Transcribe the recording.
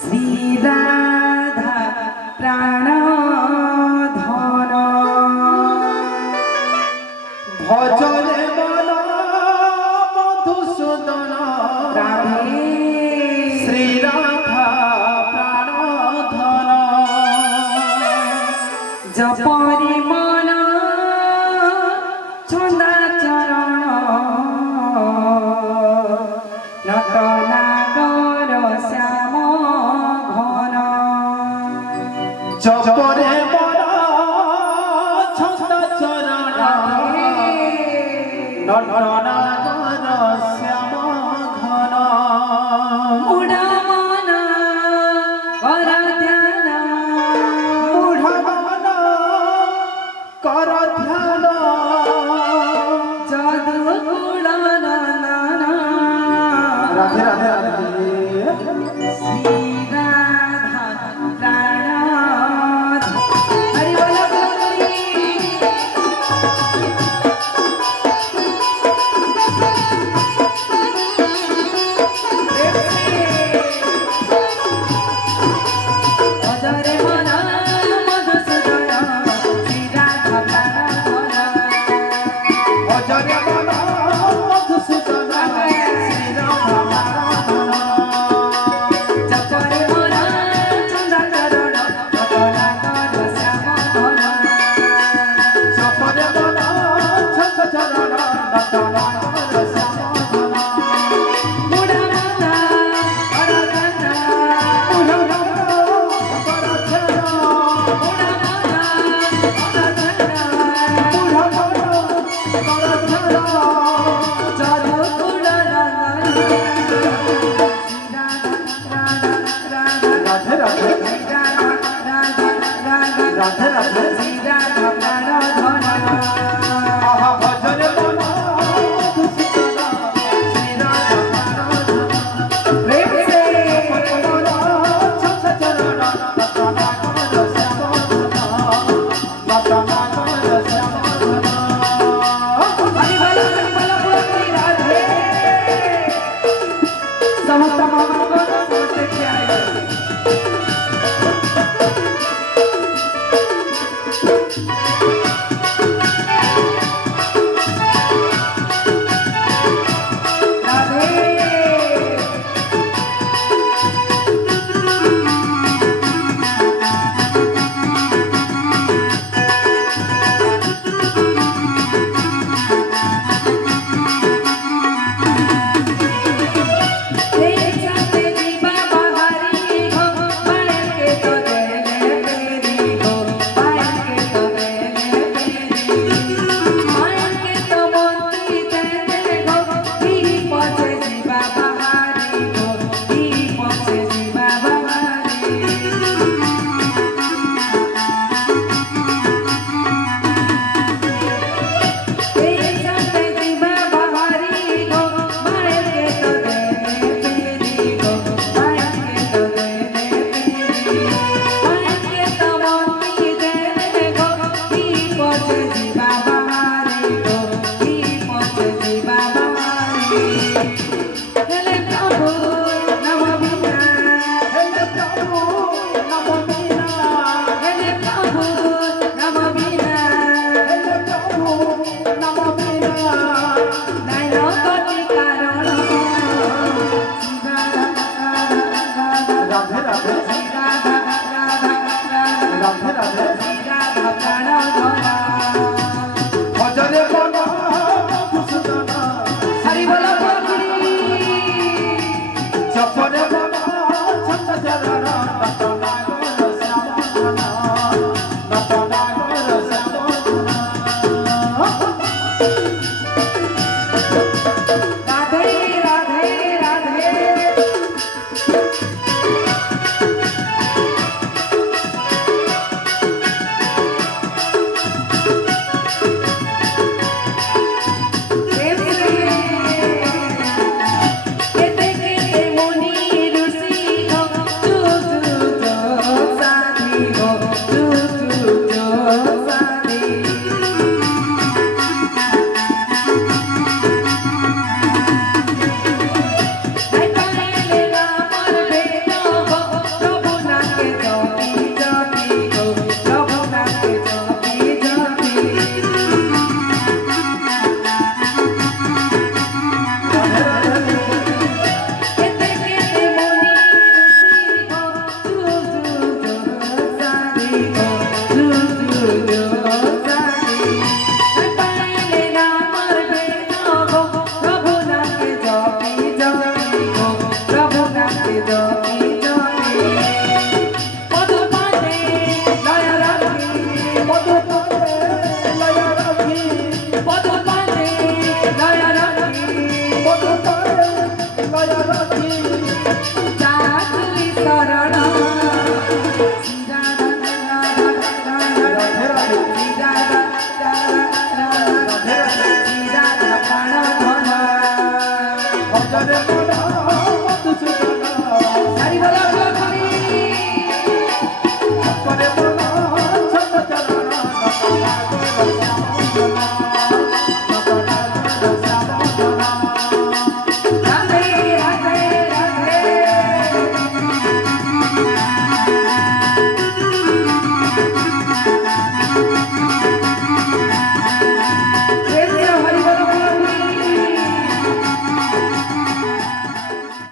श्री राधा प्राण धन भजने मन मधुसूदन राधे श्री राधा प्राण धन जपरि मन छंदा चरण नटनागर श्याम घन जपरे मन छंद चरण नटनागर श्याम घन मुड़ा मन कर ध्यान मूढ़ मन कर ध्यान जादू गुण राधे राधे राधे श्री राधा प्राण हरि बोल बोली भजरे मन मधुसूदन श्री राधा प्राण भजने मन मधुसूदन श्री राधा प्राण जपरे मन छंदा चरण नटनागर श्याम घन जपरे मन छंद चरण नटनागर श्याम घन मुड़ा मन कर ध्यान मूढ़ मन कर ध्यान मुड़ा मन कर ध्यान मूढ़ मन कर ध्यान जादू गुण राधे राधे राधे राधे आहा भजने मन मधुसूदन श्री राधा प्राण धन छंद चरण नटनागर श्याम घन नटनागर श्याम घन समस्त